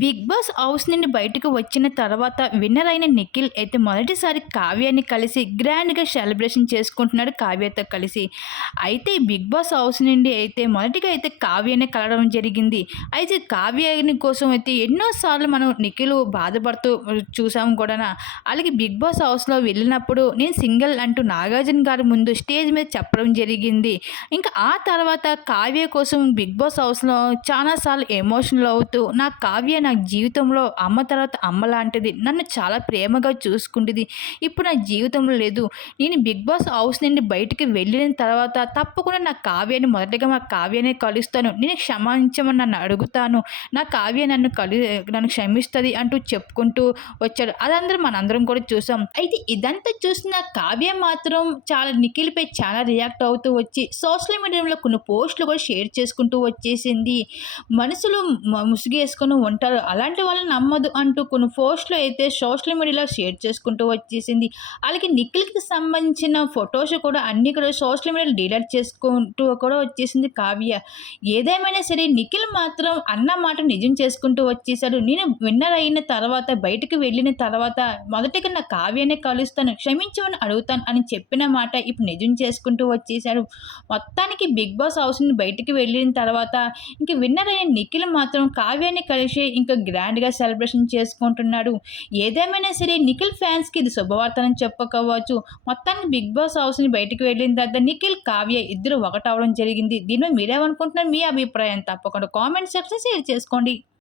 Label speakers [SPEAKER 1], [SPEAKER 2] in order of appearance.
[SPEAKER 1] Big boss house నుండి బయటకు వచ్చిన తర్వాత విన్నర్ అయిన నిఖిల్ అయితే మొదటిసారి కావ్యాన్ని కలిసి గ్రాండ్గా సెలబ్రేషన్ చేసుకుంటున్నాడు కావ్యతో కలిసి. అయితే బిగ్ బాస్ హౌస్ నుండి అయితే మొదటిగా అయితే కావ్యాన్ని కలవడం జరిగింది. అయితే కావ్యాని కోసం అయితే ఎన్నోసార్లు మనం నిఖిల్ బాధపడుతూ చూసాము కూడా అలాగే బిగ్ బాస్ హౌస్లో వెళ్ళినప్పుడు నేను సింగిల్ అంటూ నాగార్జున గారి ముందు స్టేజ్ మీద చెప్పడం జరిగింది. ఇంకా ఆ తర్వాత కావ్య కోసం బిగ్ బాస్ హౌస్లో చాలాసార్లు ఎమోషనల్ అవుతూ నా కావ్య నా జీవితంలో అమ్మ తర్వాత అమ్మ లాంటిది. నన్ను చాలా ప్రేమగా చూసుకుంటుంది. ఇప్పుడు నా జీవితంలో లేదు. నేను బిగ్ బాస్ హౌస్ నుండి బయటికి వెళ్ళిన తర్వాత తప్పకుండా నా కావ్యాన్ని మొదటగా మా కావ్యాన్ని కలుస్తాను. నేను క్షమించమని నన్ను అడుగుతాను. నా కావ్య నన్ను కలి నన్ను క్షమిస్తుంది అంటూ చెప్పుకుంటూ వచ్చాడు. అదందరం మనందరం కూడా చూసాం. అయితే ఇదంతా చూసిన కావ్య మాత్రం చాలా నిఖిల్పై చాలా రియాక్ట్ అవుతూ వచ్చి సోషల్ మీడియాలో కొన్ని పోస్టులు కూడా షేర్ చేసుకుంటూ వచ్చేసింది. మనసులో ముసుగేసుకొని ఉంటారు అలాంటి వాళ్ళని నమ్మదు అంటూ కొన్ని పోస్ట్లు అయితే సోషల్ మీడియాలో షేర్ చేసుకుంటూ వచ్చేసింది. అలాగే నిఖిల్కి సంబంధించిన ఫొటోస్ కూడా అన్ని కూడా సోషల్ మీడియాలో డిలీట్ చేసుకుంటూ కూడా వచ్చేసింది కావ్య. ఏదేమైనా సరే నిఖిల్ మాత్రం అన్న మాట నిజం చేసుకుంటూ వచ్చేసాడు. నేను విన్నర్ అయిన తర్వాత బయటకు వెళ్ళిన తర్వాత మొదటిగా నా కావ్యాన్ని కలుస్తాను క్షమించమని అడుగుతాను అని చెప్పిన మాట ఇప్పుడు నిజం చేసుకుంటూ వచ్చేసాడు. మొత్తానికి బిగ్ బాస్ హౌస్ నుండి బయటికి వెళ్ళిన తర్వాత ఇంక విన్నర్ అయిన నిఖిల్ మాత్రం కావ్యాన్ని కలిసి ఇంకా గ్రాండ్గా సెలబ్రేషన్ చేసుకుంటున్నాడు. ఏదేమైనా సరే నిఖిల్ ఫ్యాన్స్కి ఇది శుభవార్తనని చెప్పుకోవచ్చు. మొత్తానికి బిగ్ బాస్ హౌస్ని బయటకు వెళ్ళిన తర్వాత నిఖిల్ కావ్య ఇద్దరు ఒకటవడం జరిగింది. దీనిలో మీరేమనుకుంటున్నారు? మీ అభిప్రాయం తప్పకుండా కామెంట్ సెక్షన్ షేర్ చేసుకోండి.